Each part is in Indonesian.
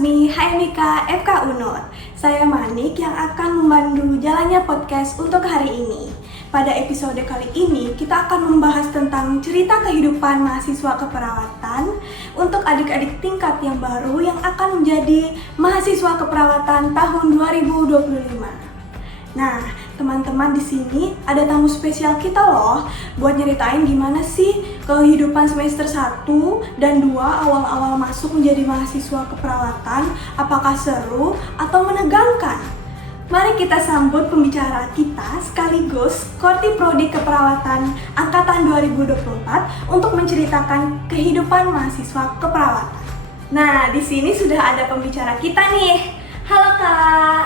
resmi HMIK FK Unur. Saya Manik yang akan memandu jalannya podcast untuk hari ini. Pada episode kali ini, kita akan membahas tentang cerita kehidupan mahasiswa keperawatan untuk adik-adik tingkat yang baru yang akan menjadi mahasiswa keperawatan tahun 2025. Nah, teman-teman di sini ada tamu spesial kita loh buat nyeritain gimana sih kehidupan semester 1 dan 2 awal-awal masuk menjadi mahasiswa keperawatan, apakah seru atau menegangkan? Mari kita sambut pembicara kita sekaligus Korti Prodi Keperawatan Angkatan 2024 untuk menceritakan kehidupan mahasiswa keperawatan. Nah, di sini sudah ada pembicara kita nih. Halo Kak,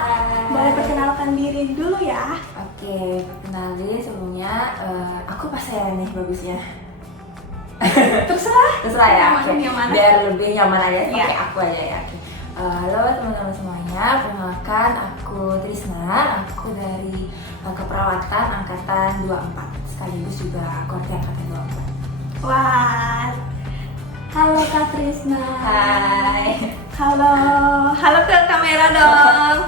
boleh perkenalkan diri dulu ya? Oke, perkenalin sebelumnya aku pas saya nih bagusnya. Terserah ya, Yang mana? biar lebih nyaman aja, Iya. pakai aku aja ya. Oke. Halo teman-teman semuanya, perkenalkan aku Trisna, aku dari Keperawatan Angkatan 24, sekaligus juga Korti Angkatan 24. Wah, halo Kak Trisna. Hai. Halo ke kamera dong.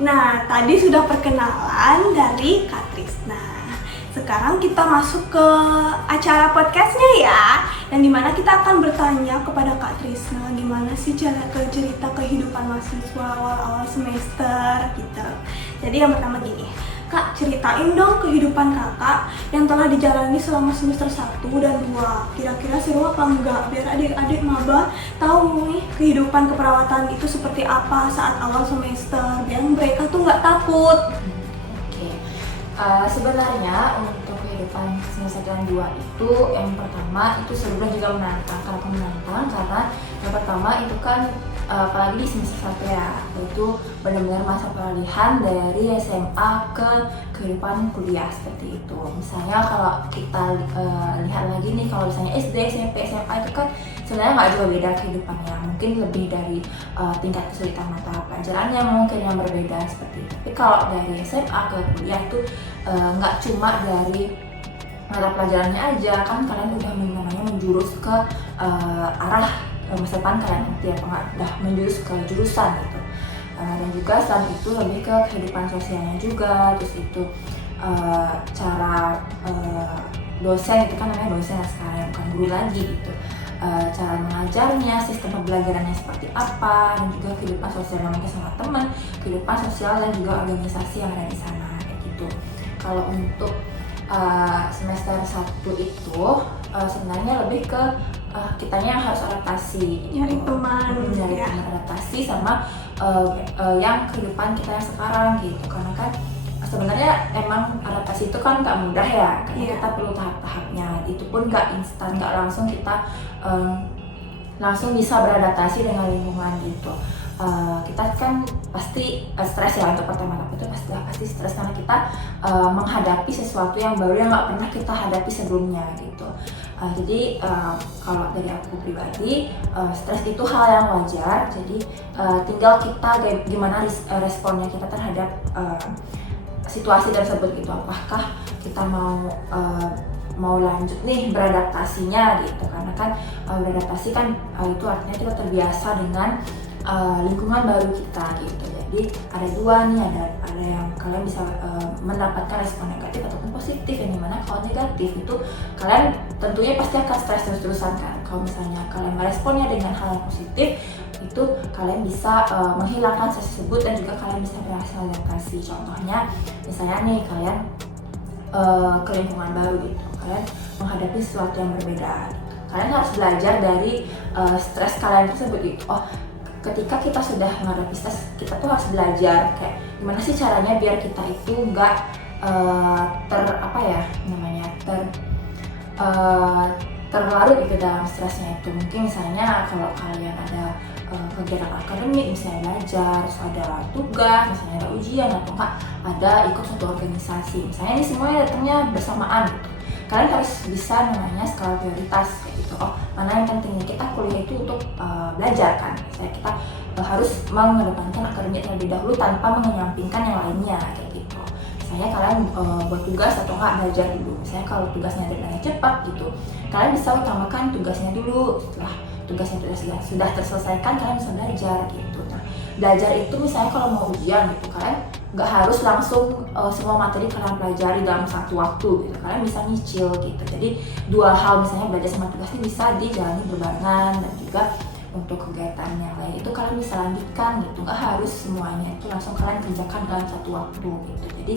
Nah, tadi sudah perkenalan dari Kak Trisna. Sekarang kita masuk ke acara podcastnya ya, yang dimana kita akan bertanya kepada Kak Trisna gimana sih cerita kehidupan mahasiswa awal-awal semester gitu. Jadi yang pertama gini, Kak, ceritain dong kehidupan kakak yang telah dijalani selama semester 1 dan 2. Kira-kira seru apa enggak? Biar adik-adik maba tahu nih kehidupan keperawatan itu seperti apa saat awal semester. Biar mereka tuh nggak takut. Oke. Sebenarnya untuk kehidupan semester 1 dan 2 itu yang pertama itu sebenarnya juga menantang. Kenapa menantang? Karena yang pertama itu kan apalagi di semester 1 ya, itu benar-benar masa peralihan dari SMA ke kehidupan kuliah seperti itu. Misalnya kalau kita lihat lagi nih, kalau misalnya SD, SMP, SMA itu kan sebenarnya nggak jauh beda kehidupannya. Mungkin lebih dari tingkat kesulitan mata pelajarannya mungkin yang berbeda seperti itu. Tapi kalau dari SMA ke kuliah itu nggak cuma dari mata pelajarannya aja, kan kalian udah namanya menjurus ke arah masa depan kalian nanti ya, udah menjurus ke jurusan gitu. Dan juga selain itu lebih ke kehidupan sosialnya juga, terus itu cara dosen itu kan namanya dosen sekarang, bukan guru lagi gitu. Cara mengajarnya, sistem pembelajarannya seperti apa, dan juga kehidupan sosialnya mungkin sama teman, kehidupan sosial dan juga organisasi yang ada di sana kayak gitu. Kalau untuk semester 1 itu sebenarnya lebih ke kitanya yang harus adaptasi, Nyari teman, nyari ya. teman, adaptasi sama yang kehidupan kita yang sekarang gitu. Karena kan sebenarnya emang adaptasi itu kan nggak mudah ya, karena Iya. kita perlu tahap-tahapnya. Itu pun nggak instan, nggak langsung kita langsung bisa beradaptasi dengan lingkungan gitu. Kita kan pasti stres ya untuk pertama-tama itu pasti stres karena kita menghadapi sesuatu yang baru yang nggak pernah kita hadapi sebelumnya gitu. Jadi kalau dari aku pribadi stres itu hal yang wajar. Jadi tinggal kita gimana responnya kita terhadap situasi tersebut gitu. Apakah kita mau lanjut nih beradaptasinya gitu, karena kan beradaptasi kan itu artinya kita terbiasa dengan lingkungan baru kita gitu. Jadi ada dua nih, ada yang kalian bisa mendapatkan respon negatif ataupun positif, yang dimana kalau negatif itu kalian tentunya pasti akan stres terus-terusan kan. Kalau misalnya kalian meresponnya dengan hal yang positif, itu kalian bisa menghilangkan stres tersebut dan juga kalian bisa berhasil adaptasi. Contohnya misalnya nih kalian ke lingkungan baru gitu, kalian menghadapi sesuatu yang berbeda, kalian harus belajar dari stres kalian tersebut gitu. Ketika kita sudah menghadapi stres, kita tuh harus belajar kayak gimana sih caranya biar kita itu nggak terlarut gitu dalam stresnya itu. Mungkin misalnya kalau kalian ada kegiatan akademik, misalnya belajar, terus ada tugas, misalnya ada ujian, atau enggak ada ikut suatu organisasi, misalnya ini semuanya datangnya bersamaan gitu. Kalian harus bisa namanya skala prioritas kayak gitu. Mana yang pentingnya kita kuliah itu untuk belajar kan. Misalnya kita harus mengedepankan akademik terlebih dahulu tanpa menyampingkan yang lainnya kayak gitu. Misalnya kalian buat tugas atau enggak belajar dulu. Misalnya kalau tugasnya deadline cepat gitu, kalian bisa utamakan tugasnya dulu. Setelah tugas yang sudah terselesaikan, kalian bisa belajar gitu. Nah, belajar itu misalnya kalau mau ujian gitu, kalian nggak harus langsung semua materi kalian pelajari dalam satu waktu gitu, kalian bisa nyicil gitu. Jadi dua hal, misalnya belajar sama tugas ini bisa dijalani berbarengan, dan juga untuk kegiatan yang lain itu kalian bisa lanjutkan gitu, nggak harus semuanya itu langsung kalian kerjakan dalam satu waktu gitu. Jadi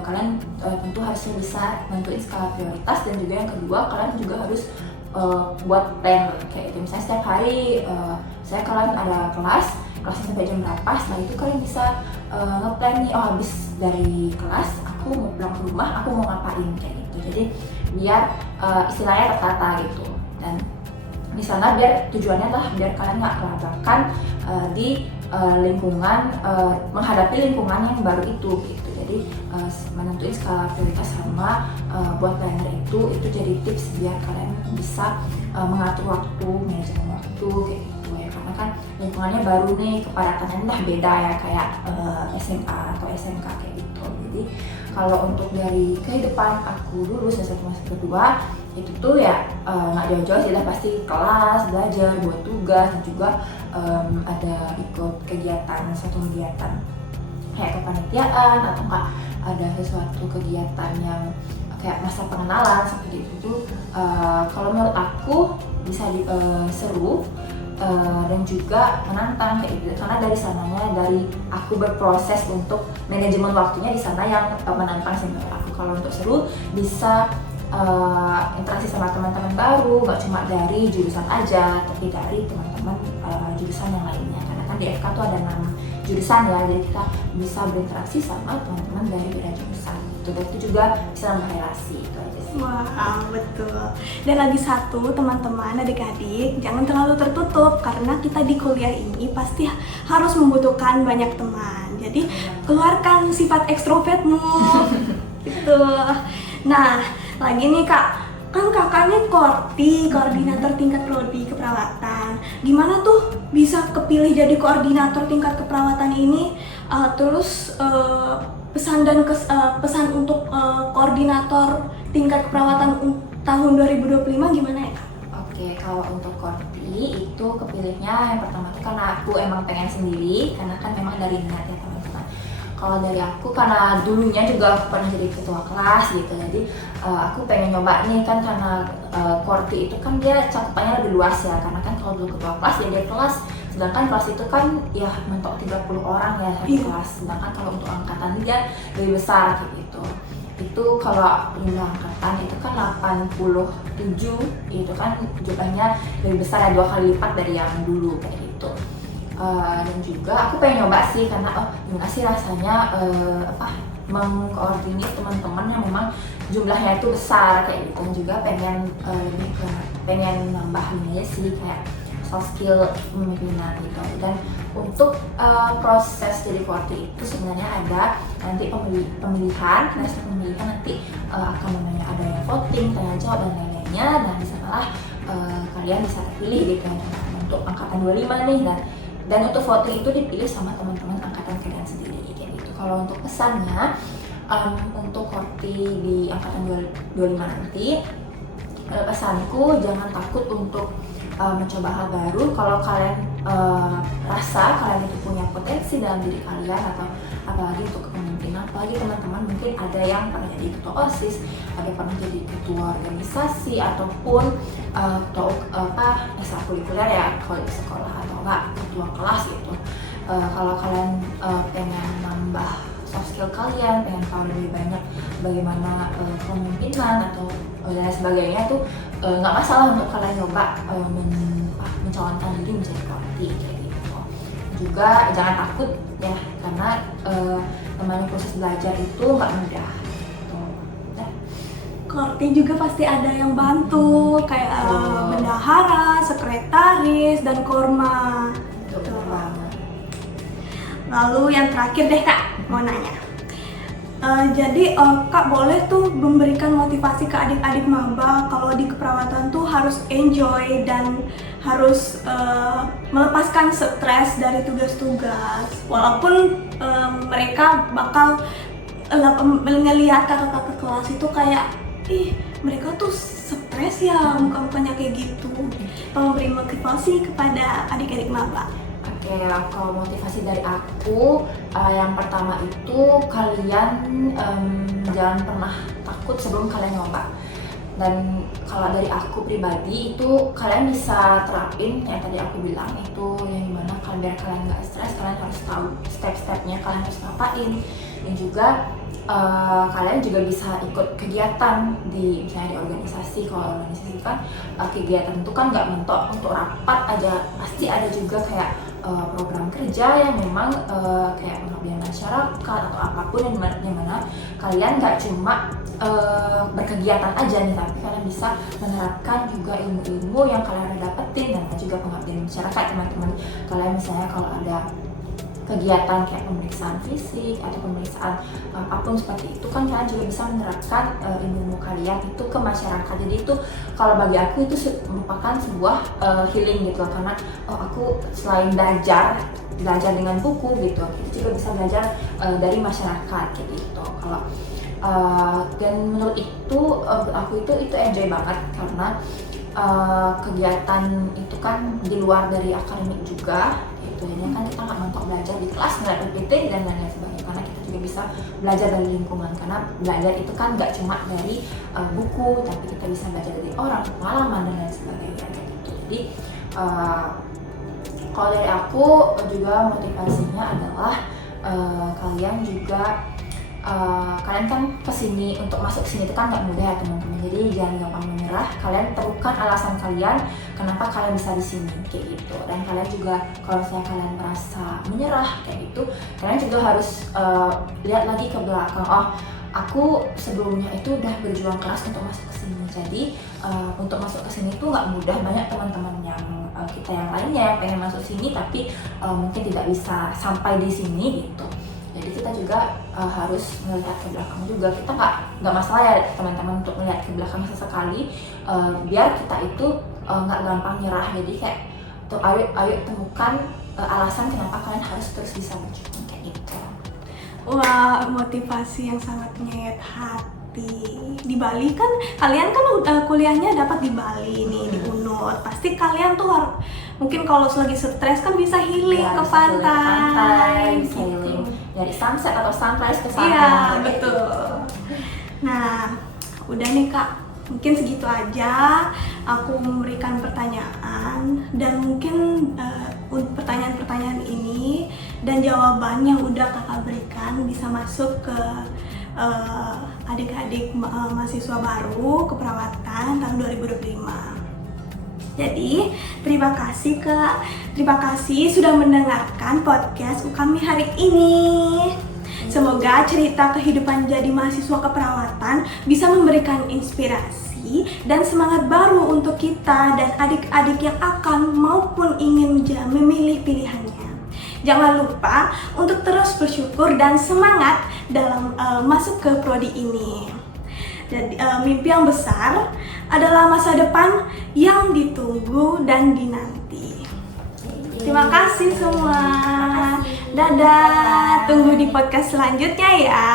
kalian tentu harusnya bisa nentuin skala prioritas, dan juga yang kedua kalian juga harus buat plan kayak gitu. Misalnya setiap hari saya kalian ada kelasnya sampai jam berapa, setelah itu kalian bisa ngeplan nih, oh habis dari kelas aku mau pulang ke rumah, aku mau ngapain kayak gitu. Jadi biar istilahnya tertata gitu, dan di sana biar tujuannya adalah biar kalian nggak kelabakan di lingkungan, menghadapi lingkungan yang baru itu gitu. Jadi menentuin skala prioritas sama buat planner itu jadi tips biar kalian bisa mengatur waktu, manajemen waktu kayak gitu ya, karena kan lingkungannya baru nih, kepadatannya udah beda ya kayak SMA atau SMK kayak gitu. Jadi kalau untuk dari kehidupan aku dulu semester 1 2 itu tuh ya nggak jauh-jauh sih, pasti kelas, belajar, buat tugas, dan juga ada ikut suatu kegiatan kayak kepanitiaan, atau enggak ada sesuatu kegiatan yang kayak masa pengenalan seperti itu tuh kalau menurut aku bisa seru dan juga menantang kayak gitu, karena dari sananya dari aku berproses untuk manajemen waktunya di sana yang menantang sih menurut aku. Kalau untuk seru bisa interaksi sama teman-teman baru, nggak cuma dari jurusan aja, tapi dari teman-teman jurusan yang lainnya, karena kan di FK tuh ada 6 jurusan ya, jadi kita bisa berinteraksi sama teman-teman dari beda jurusan gitu, dan itu juga bisa nambah relasi itu aja sih. Wah, betul. Dan lagi satu, teman-teman, adik-adik, jangan terlalu tertutup, karena kita di kuliah ini pasti harus membutuhkan banyak teman. Jadi keluarkan sifat ekstrovertmu gitu. Nah, lagi nih Kak, kan kakaknya koordinator tingkat prodi keperawatan. Gimana tuh bisa kepilih jadi koordinator tingkat keperawatan ini? Terus pesan untuk koordinator tingkat keperawatan tahun 2025 gimana ya Kak? Oke, kalau untuk Korti itu kepilihnya yang pertama tuh karena aku emang pengen sendiri, karena kan memang dari minat ya teman-teman. Kalau dari aku karena dulunya juga aku pernah jadi ketua kelas gitu, jadi aku pengen nyoba nih kan, karena Korti itu kan dia cakupannya lebih luas ya, karena kan kalau dulu ketua kelas ya dia kelas, sedangkan kelas itu kan ya mentok 30 orang ya satu kelas, sedangkan kalau untuk angkatan dia lebih besar gitu. Itu kalau jumlah angkatan itu kan 87, itu kan jumlahnya lebih besar ya, 2 kali lipat dari yang dulu kayak gitu. Dan juga aku pengen nyoba sih, karena gimana sih rasanya mengkoordinir teman-teman yang memang jumlahnya itu besar kayak gitu. Dan juga pengen nambah ini sih, kayak soft skill pemimpinan gitu. Dan untuk proses jadi Korti itu sebenarnya ada nanti pemilihan. Nah setelah pemilihan nanti akan namanya ada yang voting, tanya jawab dan lain-lainnya. Nah di sanalah kalian bisa terpilih gitu untuk angkatan 25 nih, dan untuk voting itu dipilih sama teman-teman angkatan kalian sendiri kayak gitu. Kalau untuk pesannya untuk Korti di angkatan 25 nanti, pesanku jangan takut untuk mencoba hal baru. Kalau kalian rasa kalian itu punya potensi dalam diri kalian, atau apalagi untuk kepemimpinan, apalagi teman-teman mungkin ada yang pernah jadi ketua OSIS, ada pernah jadi ketua organisasi, ataupun ekstrakurikuler ya kalau di sekolah, atau enggak ketua kelas gitu. Kalau kalian pengen nambah soft skill kalian, pengen tahu lebih banyak bagaimana kepemimpinan atau dan sebagainya tuh, nggak masalah untuk kalian coba mencalonkan diri menjadi Korti kayak gitu. Juga jangan takut ya, karena namanya proses belajar itu nggak mudah gitu. Korti juga pasti ada yang bantu, kayak bendahara, sekretaris, dan korma. Betul banget. Lalu yang terakhir deh Kak, mau nanya. Jadi Kak boleh tuh memberikan motivasi ke adik-adik maba kalau di keperawatan tuh harus enjoy dan harus melepaskan stres dari tugas-tugas, walaupun mereka bakal ngelihat kakak-kakak kelas itu kayak mereka tuh stres stres ya muka-mukanya kayak gitu. Tolong beri motivasi kepada adik-adik maba. Oke, kalau motivasi dari aku, yang pertama itu kalian jangan pernah takut sebelum kalian nyoba. Dan kalau dari aku pribadi itu kalian bisa terapin yang tadi aku bilang itu, yang dimana kalian biar kalian nggak stres, kalian harus tahu step-stepnya kalian harus ngapain. Dan juga kalian juga bisa ikut kegiatan di misalnya di organisasi. Kalau organisasi kan kegiatan itu kan nggak mentok untuk rapat aja, pasti ada juga kayak program kerja yang memang kayak pengabdian masyarakat atau apapun yang mana kalian nggak cuma berkegiatan aja nih, tapi kalian bisa menerapkan juga ilmu-ilmu yang kalian udah dapetin dan juga pengabdian masyarakat. Teman-teman kalian misalnya kalau ada kegiatan kayak pemeriksaan fisik atau pemeriksaan apapun seperti itu kan kalian juga bisa menerapkan ilmu kalian itu ke masyarakat. Jadi itu kalau bagi aku itu merupakan sebuah healing gitu, karena aku selain belajar dengan buku gitu, kita juga bisa belajar dari masyarakat gitu. Kalau dan menurut aku itu enjoy banget, karena kegiatan itu kan di luar dari akademik juga gitu. Ini kan kita nggak mentok belajar di kelas, nggak PPT dan lain-lain sebagainya, karena kita juga bisa belajar dari lingkungan. Karena belajar itu kan nggak cuma dari buku, tapi kita bisa belajar dari orang, pengalaman dan lain sebagainya gitu. Jadi kalau dari aku juga motivasinya adalah kalian juga kalian kan kesini, untuk masuk sini itu kan nggak mudah ya teman-teman. Jadi jangan gampang menyerah, kalian temukan alasan kalian kenapa kalian bisa di sini kayak gitu. Dan kalian juga kalau misalnya kalian merasa menyerah kayak gitu, kalian juga harus lihat lagi ke belakang. Oh, aku sebelumnya itu udah berjuang keras untuk masuk ke sini. Jadi untuk masuk ke sini tuh nggak mudah. Banyak teman-teman yang kita yang lainnya yang pengen masuk sini tapi mungkin tidak bisa sampai di sini gitu. Jadi kita juga harus melihat ke belakang juga. Kita nggak masalah ya teman-teman untuk melihat ke belakang sesekali, biar kita itu nggak gampang nyerah. Jadi kayak tuh ayo temukan alasan kenapa kalian harus terus bisa berjuang kayak gitu. Wah, motivasi yang sangat menyayat hati. Di Bali kan kalian kan kuliahnya dapat di Bali nih, di UNUR. Pasti kalian tuh mungkin kalau lagi stres kan bisa healing Ya, ke bisa healing ke pantai, bisa gitu. healing dari sunset atau sunrise ke sana. Iya, kayak betul. gitu. Nah, udah nih Kak, mungkin segitu aja aku memberikan pertanyaan, dan mungkin pertanyaan-pertanyaan ini dan jawaban yang udah Kakak berikan bisa masuk ke adik-adik mahasiswa baru keperawatan tahun 2025. Jadi, terima kasih Kak. Terima kasih sudah mendengarkan podcast kami hari ini. Semoga cerita kehidupan jadi mahasiswa keperawatan bisa memberikan inspirasi dan semangat baru untuk kita dan adik-adik yang akan maupun ingin memilih pilihannya. Jangan lupa untuk terus bersyukur dan semangat dalam masuk ke prodi ini. Jadi mimpi yang besar adalah masa depan yang ditunggu dan dinanti. Terima kasih semua. Dadah. Tunggu di podcast selanjutnya ya.